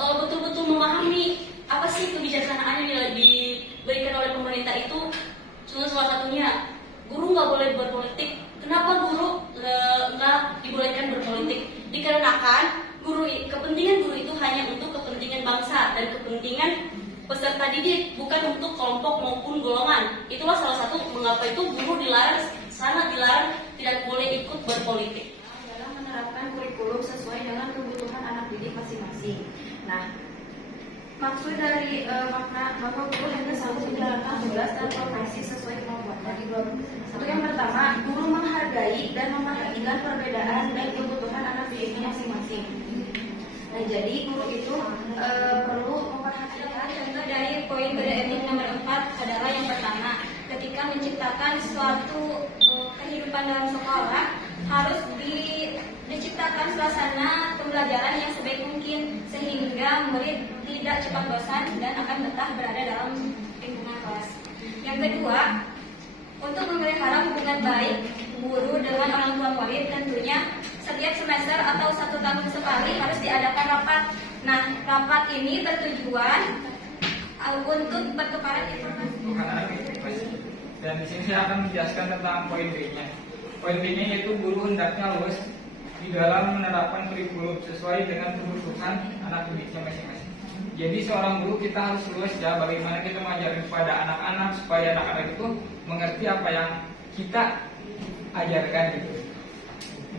betul-betul memahami apa sih kebijaksanaan yang diberikan oleh pemerintah itu. Contoh salah satunya, guru nggak boleh berpolitik. Kenapa guru nggak dibolehkan berpolitik? Dikarenakan kepentingan guru itu hanya untuk kepentingan bangsa dan kepentingan peserta didik, bukan untuk kelompok maupun golongan. Itulah salah satu mengapa itu guru sangat dilarang tidak boleh ikut berpolitik. Dalam menerapkan kurikulum sesuai dengan kebutuhan anak didik masing-masing. Nah, maksud dari makna bahwa guru hanya sanggup menjalankan tugas dan profesi sesuai kemampuannya. Untuk yang pertama, guru menghargai dan memperhatikan perbedaan dan kebutuhan anak didiknya masing-masing. Nah, jadi guru itu perlu memperhatikan. Contoh dari poin kode etik nomor 4 adalah yang pertama, ketika menciptakan suatu kehidupan dalam sekolah harus diciptakan suasana pembelajaran yang sebaik mungkin sehingga murid tidak cepat bosan dan akan betah berada dalam lingkungan kelas. Yang kedua, untuk memelihara hubungan baik guru dengan orang tua murid, tentunya setiap semester atau 1 tahun sekali harus diadakan rapat. Nah, rapat ini bertujuan untuk pertukaran informasi. Dan di sini saya akan menjelaskan tentang poin B-nya. Poin B-nya yaitu guru hendaknya luwes di dalam menerapkan kurikulum sesuai dengan kebutuhan anak didiknya masing-masing. Jadi seorang guru kita harus luwes ya bagaimana kita mengajarkan kepada anak-anak supaya anak-anak itu mengerti apa yang kita ajarkan gitu.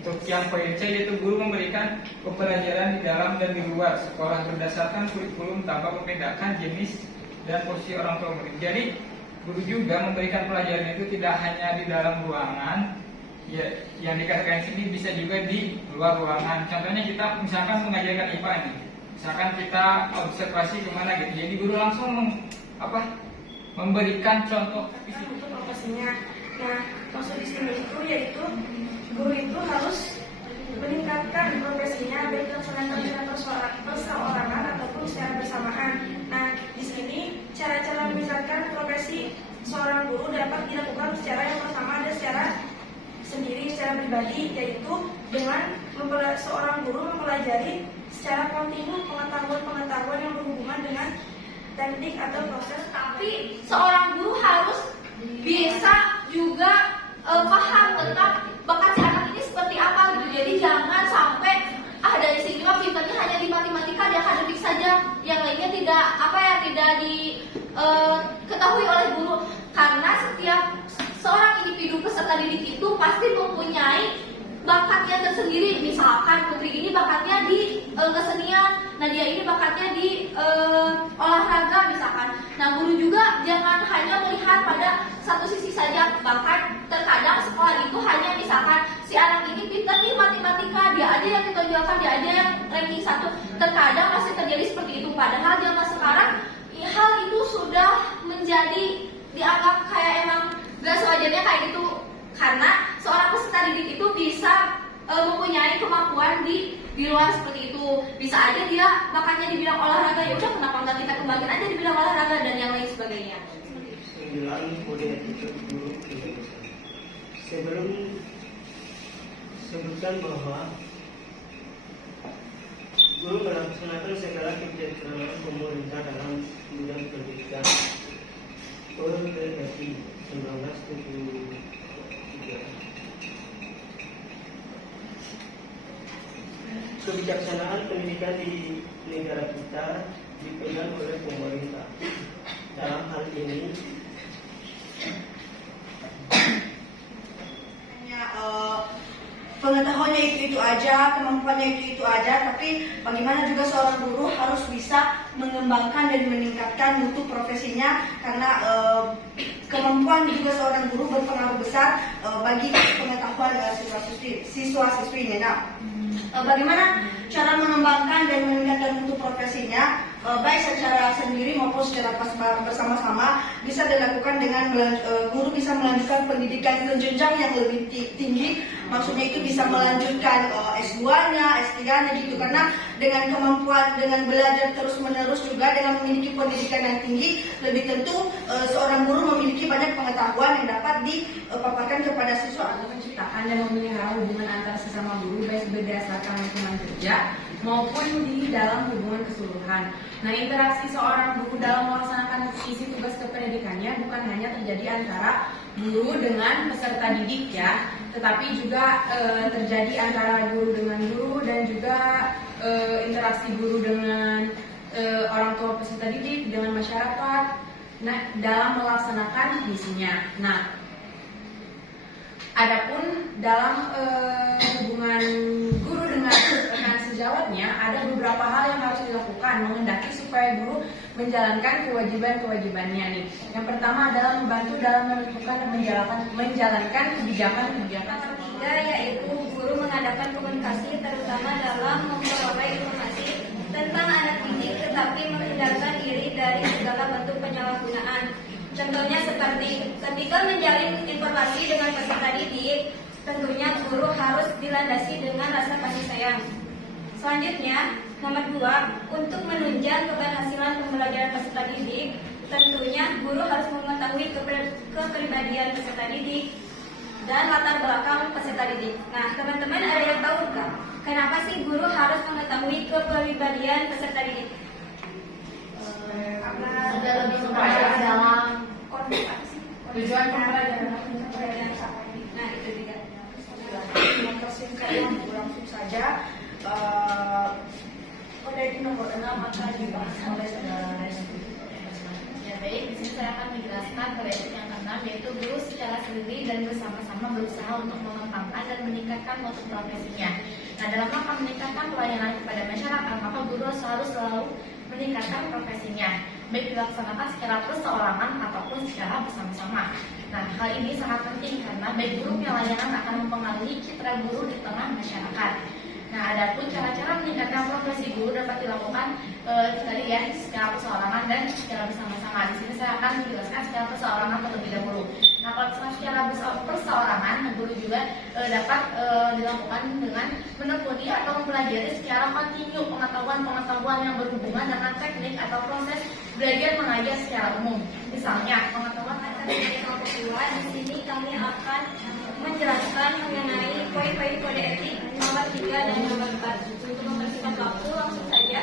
Untuk yang poin C yaitu guru memberikan pembelajaran di dalam dan di luar sekolah berdasarkan kurikulum tanpa membedakan jenis dan posisi orang tua murid. Jadi guru juga memberikan pelajaran itu tidak hanya di dalam ruangan, ya, yang dikatakan sini bisa juga di luar ruangan. Contohnya kita misalkan mengajarkan IPA nih, misalkan kita observasi kemana gitu. Jadi guru langsung memberikan contoh Untuk profesinya. Nah, maksud di sini itu yaitu guru itu harus meningkatkan profesinya baik dilaksanakan dengan perseorangan ataupun secara bersamaan. Nah, di sini cara-cara meningkatkan profesi seorang guru dapat dilakukan secara yang pertama ada secara sendiri, secara pribadi, yaitu dengan seorang guru mempelajari secara kontinu pengetahuan yang berhubungan dengan teknik atau proses. Tapi seorang guru harus bisa juga paham tentang bakat si anak ini seperti apa gitu. Jadi jangan sampai dari sini mah pintarnya hanya di matematika, di akademik saja, yang lainnya tidak diketahui oleh guru. Karena setiap seorang individu peserta didik itu pasti mempunyai bakatnya tersendiri. Misalkan Putri ini bakatnya di kesenian, Nadia ini bakatnya di olahraga misalkan. Nah, guru juga jangan hanya melihat pada satu sisi saja. Bahkan terkadang sekolah itu hanya misalkan si anak ini pintar di matematika, dia aja yang ditonjolkan, dia aja yang ranking 1. Terkadang masih terjadi seperti itu. Padahal zaman sekarang hal itu sudah menjadi dianggap kayak emang gak sewajarnya kayak gitu. Karena seorang peserta didik itu bisa mempunyai kemampuan di luar seperti itu. Bisa aja dia bakatnya di bidang olahraga, ya udah kenapa nggak kita kembangin aja di bidang olahraga dan yang lain sebagainya. 9 kode etika guru sebelum sebutkan bahwa guru melaksanakan segala kebijakan pemerintah dalam bidang pendidikan. Kode etik 1973. Kebijaksanaan pendidikan di negara kita dipegang oleh pemerintah. Dalam hal ini pengetahuannya itu aja, kemampuannya itu aja, tapi bagaimana juga seorang guru harus bisa mengembangkan dan meningkatkan mutu profesinya, karena kemampuan juga seorang guru berpengaruh besar bagi pengetahuan siswa-siswinya. Nah, bagaimana cara mengembangkan dan meningkatkan mutu profesinya, baik secara sendiri maupun secara bersama-sama, bisa dilakukan dengan guru bisa melanjutkan pendidikan ke jenjang yang lebih tinggi. Maksudnya itu bisa melanjutkan S2-nya, S3-nya gitu. Karena dengan kemampuan, dengan belajar terus-menerus juga, dengan memiliki pendidikan yang tinggi, lebih tentu seorang guru memiliki banyak pengetahuan yang dapat dipaparkan kepada siswa. Menciptakan dan memelihara hubungan antar sesama guru baik berdasarkan lingkungan kerja maupun di dalam hubungan keseluruhan. Nah, interaksi seorang guru dalam melaksanakan isi tugas kependidikannya bukan hanya terjadi antara guru dengan peserta didik ya, tetapi juga terjadi antara guru dengan guru dan juga interaksi guru dengan orang tua peserta didik, dengan masyarakat, nah, dalam melaksanakan misinya. Nah, adapun dalam hubungan guru dengan rekan sejawatnya, ada beberapa hal yang harus dilakukan mengendaki supaya guru menjalankan kewajiban-kewajibannya nih. Yang pertama adalah membantu dalam menentukan dan menjalankan kebijakan-kebijakan. Ketiga yaitu guru mengadakan komunikasi terutama dalam memperoleh informasi tentang anak didik tetapi menghindarkan diri dari segala bentuk penyalahgunaan. Contohnya seperti ketika menjalin informasi dengan peserta didik, tentunya guru harus dilandasi dengan rasa kasih sayang. Selanjutnya, nomor 2, untuk menunjang keberhasilan pembelajaran peserta didik, tentunya guru harus mengetahui kepribadian peserta didik dan latar belakang peserta didik. Nah, teman-teman ada yang tahu nggak? Kenapa sih guru harus mengetahui kepribadian peserta didik? Sudah lebih supaya dalam Tujuan pembelajaran. Nah, itu juga. Mempersingkat langsung saja. Pada itu nomor 6 akan dibahas oleh saudara. Ya, baik, di sini saya akan menjelaskan kode etik yang keenam, yaitu guru secara sendiri dan bersama-sama berusaha untuk mengembangkan dan meningkatkan mutu profesinya. Nah, dalam rangka meningkatkan pelayanan kepada masyarakat, maka guru harus selalu meningkatkan profesinya, baik dilaksanakan secara perseorangan ataupun secara bersama-sama. Nah, hal ini sangat penting karena baik buruknya layanan akan mempengaruhi citra guru di tengah masyarakat. Nah, adapun cara-cara meningkatkan profesi guru dapat dilakukan tadi ya secara perseorangan dan secara bersama-sama. Di sini saya akan menjelaskan secara perseorangan terlebih dahulu. Nah, kalau secara perseorangan, guru juga dapat dilakukan dengan menekuni atau mempelajari secara kontinu pengetahuan-pengetahuan yang berhubungan dengan teknik atau proses belajar mengajar secara umum. Misalnya, pengetahuan Yang kedua, di sini kami akan menjelaskan mengenai poin-poin kode etik nomor 3 dan nomor 4. Untuk mempersingkat waktu, langsung saja.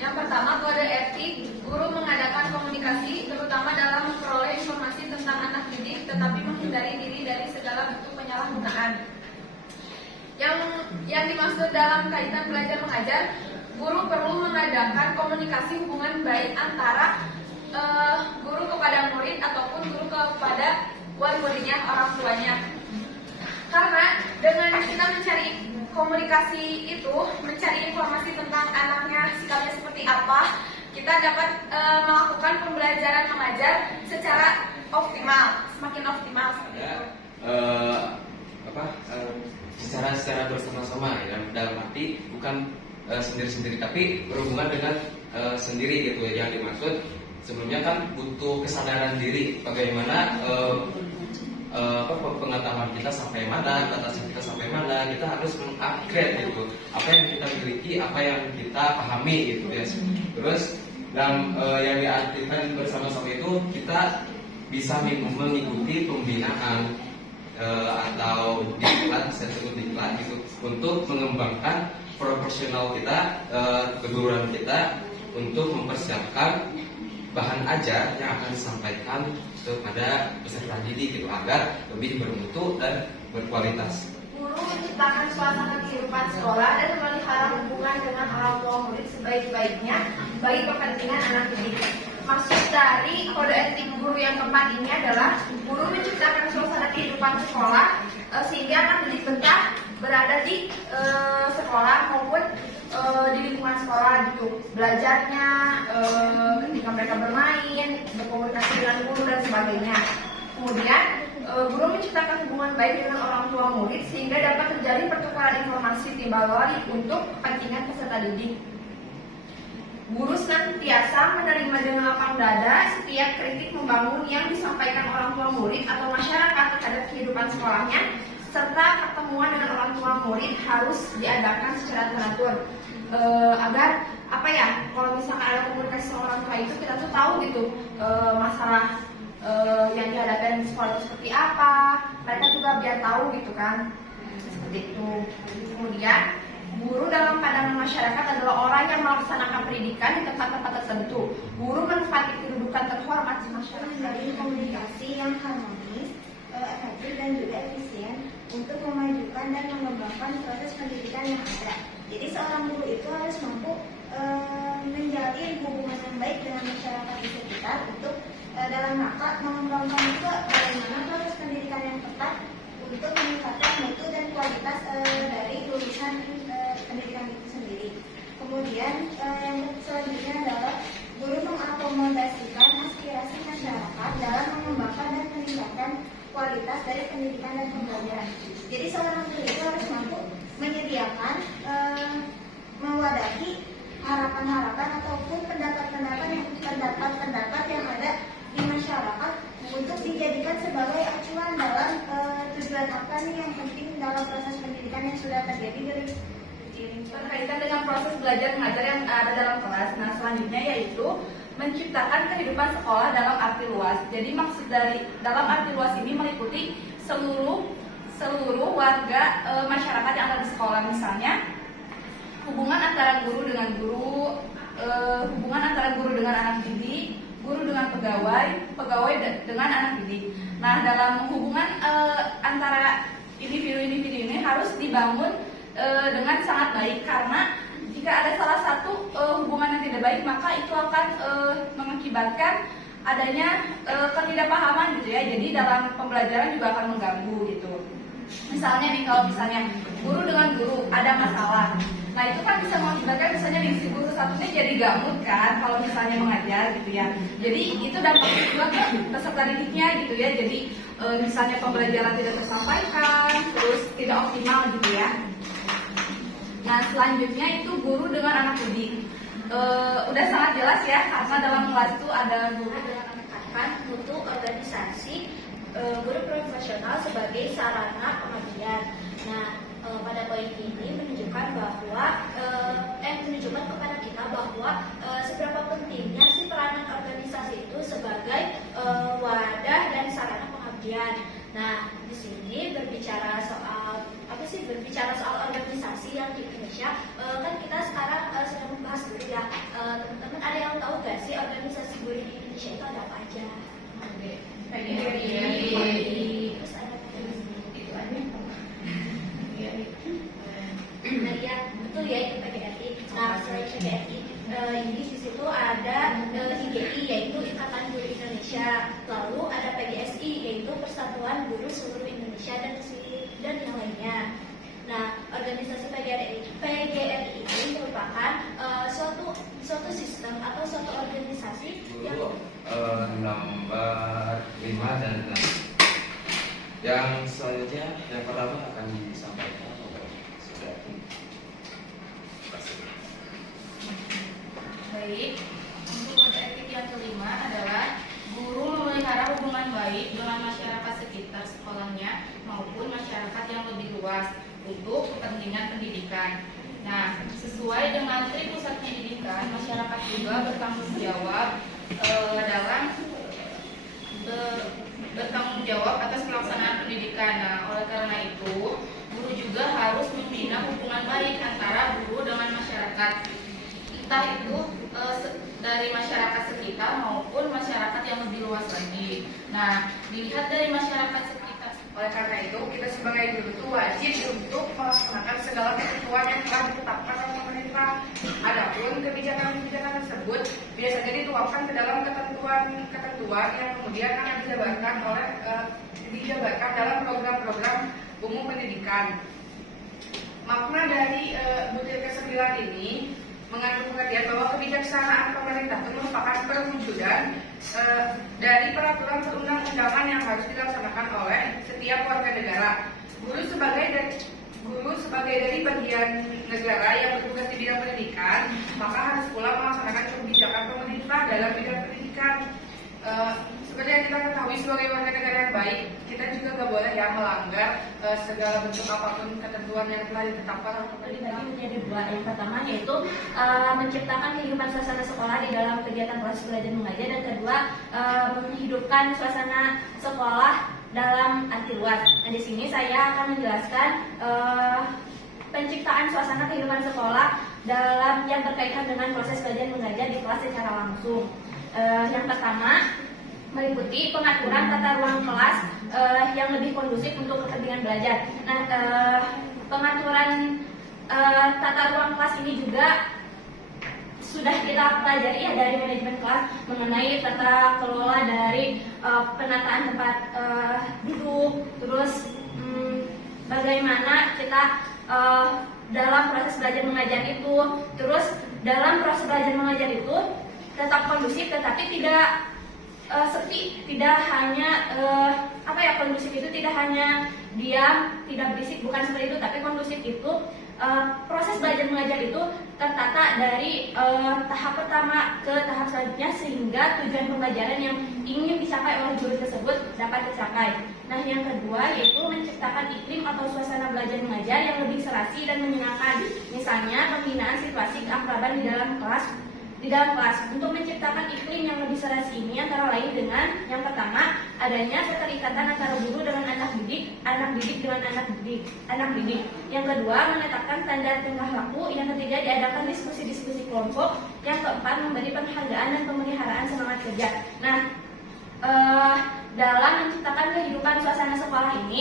Yang pertama kode etik, guru mengadakan komunikasi terutama dalam memperoleh informasi tentang anak didik tetapi menghindari diri dari segala bentuk penyalahgunaan. Yang dimaksud dalam kaitan belajar mengajar, guru perlu mengadakan komunikasi hubungan baik antara guru kepada murid ataupun guru kepada wali muridnya, orang tuanya. Karena dengan kita mencari komunikasi itu, mencari informasi tentang anaknya, sikapnya seperti apa, kita dapat melakukan pembelajaran mengajar secara optimal, semakin optimal. Secara bersama-sama ya, dalam arti bukan sendiri-sendiri tapi berhubungan dengan sendiri gitu ya. Yang dimaksud sebelumnya kan butuh kesadaran diri bagaimana pengetahuan kita sampai mana, batasan kita sampai mana, kita harus mengupgrade gitu apa yang kita miliki, apa yang kita pahami gitu ya. Terus dan yang diartikan bersama-sama itu kita bisa mengikuti pembinaan atau diklat, saya sebut diklat gitu, untuk mengembangkan profesional kita, keguruan kita untuk mempersiapkan bahan ajar yang akan disampaikan kepada peserta didik gitu, agar lebih bermutu dan berkualitas. Guru menciptakan suasana kehidupan sekolah dan memelihara hubungan dengan orang tua murid sebaik-baiknya bagi kepentingan anak didik. Maksud dari kode etik guru yang keempat ini adalah guru menciptakan suasana kehidupan sekolah sehingga anak didik betah berada di sekolah maupun di lingkungan sekolah gitu, belajarnya, ketika mereka bermain, berkomunikasi dengan guru dan sebagainya. Kemudian guru menciptakan hubungan baik dengan orang tua murid sehingga dapat terjadi pertukaran informasi timbal balik untuk kepentingan peserta didik. Guru senantiasa menerima dengan lapang dada setiap kritik membangun yang disampaikan orang tua murid atau masyarakat terhadap kehidupan sekolahnya, serta pertemuan dengan orang tua murid harus diadakan secara teratur agar kalau misalkan ada komunikasi sama orang tua itu kita tuh tahu gitu masalah yang dihadapi di sekolah itu seperti apa, mereka juga biar tahu gitu kan. Seperti itu. Kemudian guru dalam pandangan masyarakat adalah orang yang melaksanakan pendidikan di tempat-tempat tertentu. Guru menempati kedudukan terhormat di masyarakat. Menjalin komunikasi yang harmonis, efektif dan juga efisien untuk memajukan dan mengembangkan proses pendidikan yang ada. Jadi seorang guru itu harus mampu menjalin hubungan yang baik dengan masyarakat di sekitar untuk dalam rangka mengembangkan juga bagaimana proses pendidikan yang tepat untuk meningkatkan mutu dan kualitas dari lulusan pendidikan itu sendiri. Kemudian yang selanjutnya adalah guru mengakomodasikan aspirasi masyarakat dalam mengembangkan dan meningkatkan kualitas dari pendidikan dan pembelajaran. Jadi seorang guru itu harus mampu menyediakan, mewadahi harapan-harapan ataupun pendapat-pendapat yang ada di masyarakat untuk dijadikan sebagai acuan dalam tujuan apa nih yang penting dalam proses pendidikan yang sudah terjadi dari Berkaitan dengan proses belajar mengajar yang ada dalam kelas. Nah, selanjutnya yaitu menciptakan kehidupan sekolah dalam arti luas. Jadi maksud dari dalam arti luas ini meliputi seluruh warga masyarakat yang ada di sekolah. Misalnya hubungan antara guru dengan guru, hubungan antara guru dengan anak didik, guru dengan pegawai dengan anak didik. Nah, dalam hubungan antara individu-individu ini harus dibangun dengan sangat baik, karena jika ada salah satu hubungan yang tidak baik maka itu akan mengakibatkan adanya ketidakpahaman gitu ya. Jadi dalam pembelajaran juga akan mengganggu gitu. Misalnya nih, kalau misalnya guru dengan guru ada masalah, nah itu kan bisa mengakibatkan misalnya nih si guru satunya jadi gamut kan kalau misalnya mengajar gitu ya. Jadi itu dampaknya juga ke peserta didiknya gitu ya. Jadi misalnya pembelajaran tidak tersampaikan, terus tidak optimal gitu ya. Nah, selanjutnya itu guru dengan anak didik. Udah sangat jelas ya, karena dalam kelas itu ada guru dengan meningkatkan mutu organisasi guru profesional sebagai sarana pengabdian. Nah, pada poin ini menunjukkan bahwa menunjukkan kepada kita bahwa seberapa pentingnya sih peranan organisasi itu sebagai wadah dan sarana pengabdian. Nah, di sini berbicara soal organisasi yang di Indonesia, kan kita sekarang sedang membahas dulu ya. Teman-teman ada yang tahu gak sih organisasi guru di Indonesia itu ada apa aja? Terus ada itu aja. Nah, ya betul ya, itu PGRI. Nah, selain PGRI, di situ ada IGI yaitu Ikatan Guru Indonesia. Lalu ada PGSI yaitu Persatuan Guru Seluruh Indonesia dan yang lainnya. Nah, organisasi PGRI ini merupakan suatu sistem atau suatu organisasi yang nomor 5 dan 6. Yang selanjutnya, yang pertama akan disampaikan oleh Saudari. baik. Untuk kode etik yang kelima adalah guru memelihara hubungan baik dengan masyarakat sekitar sekolahnya maupun masyarakat yang lebih luas untuk kepentingan pendidikan. Nah, sesuai dengan Tri Pusat Pendidikan, masyarakat juga bertanggung jawab bertanggung jawab atas pelaksanaan pendidikan. Nah, oleh karena itu, guru juga harus membina hubungan baik antara guru dengan masyarakat, entah itu dari masyarakat sekitar maupun masyarakat yang lebih luas lagi. Nah, dilihat dari masyarakat sekitar. Oleh karena itu, kita sebagai guru itu wajib untuk melaksanakan segala ketentuan yang telah ditetapkan oleh pemerintah. Adapun kebijakan-kebijakan tersebut biasanya dituangkan ke dalam ketentuan yang kemudian akan dijabarkan dalam program-program umum pendidikan. Makna dari butir ke-9 ini mengandung pengertian bahwa kebijaksanaan pemerintah itu merupakan perwujudan dari peraturan perundang-undangan yang harus dilaksanakan oleh setiap warga negara. Guru sebagai dari bagian negara yang bertugas di bidang pendidikan, maka harus pula melaksanakan kebijakan pemerintah dalam bidang pendidikan. Seperti yang kita ketahui sebagai warga negara yang baik, kita juga gak boleh ya melanggar segala bentuk apapun ketentuan yang telah ditetapkan oleh pemerintah. Tadi menjadi dua. Yang pertama yaitu menciptakan kehidupan suasana sekolah di dalam kegiatan proses belajar mengajar, dan kedua menghidupkan suasana sekolah dalam arti luas. Nah, di sini saya akan menjelaskan penciptaan suasana kehidupan sekolah dalam yang berkaitan dengan proses belajar mengajar di kelas secara langsung. Yang pertama, meliputi pengaturan tata ruang kelas yang lebih kondusif untuk kepentingan belajar. Nah, pengaturan tata ruang kelas ini juga sudah kita pelajari ya dari manajemen kelas mengenai tata kelola dari penataan tempat duduk, terus bagaimana kita dalam proses belajar mengajar itu, terus dalam proses belajar mengajar itu tetap kondusif tetapi tidak sepi, tidak hanya kondusif itu tidak hanya diam, tidak berisik, bukan seperti itu, tapi kondusif itu proses belajar mengajar itu tertata dari tahap pertama ke tahap selanjutnya sehingga tujuan pembelajaran yang ingin dicapai oleh guru tersebut dapat tercapai. Nah, yang kedua yaitu menciptakan iklim atau suasana belajar mengajar yang lebih serasi dan menyenangkan. Misalnya pembinaan situasi keakraban di dalam kelas. Untuk menciptakan iklim yang lebih serasi ini antara lain dengan yang pertama adanya keterikatan antara guru dengan anak didik dengan anak didik. Yang kedua menetapkan standar tingkah laku. Yang ketiga diadakan diskusi-diskusi kelompok. Yang keempat memberi penghargaan dan pemeliharaan semangat kerja. Nah, dalam menciptakan kehidupan suasana sekolah ini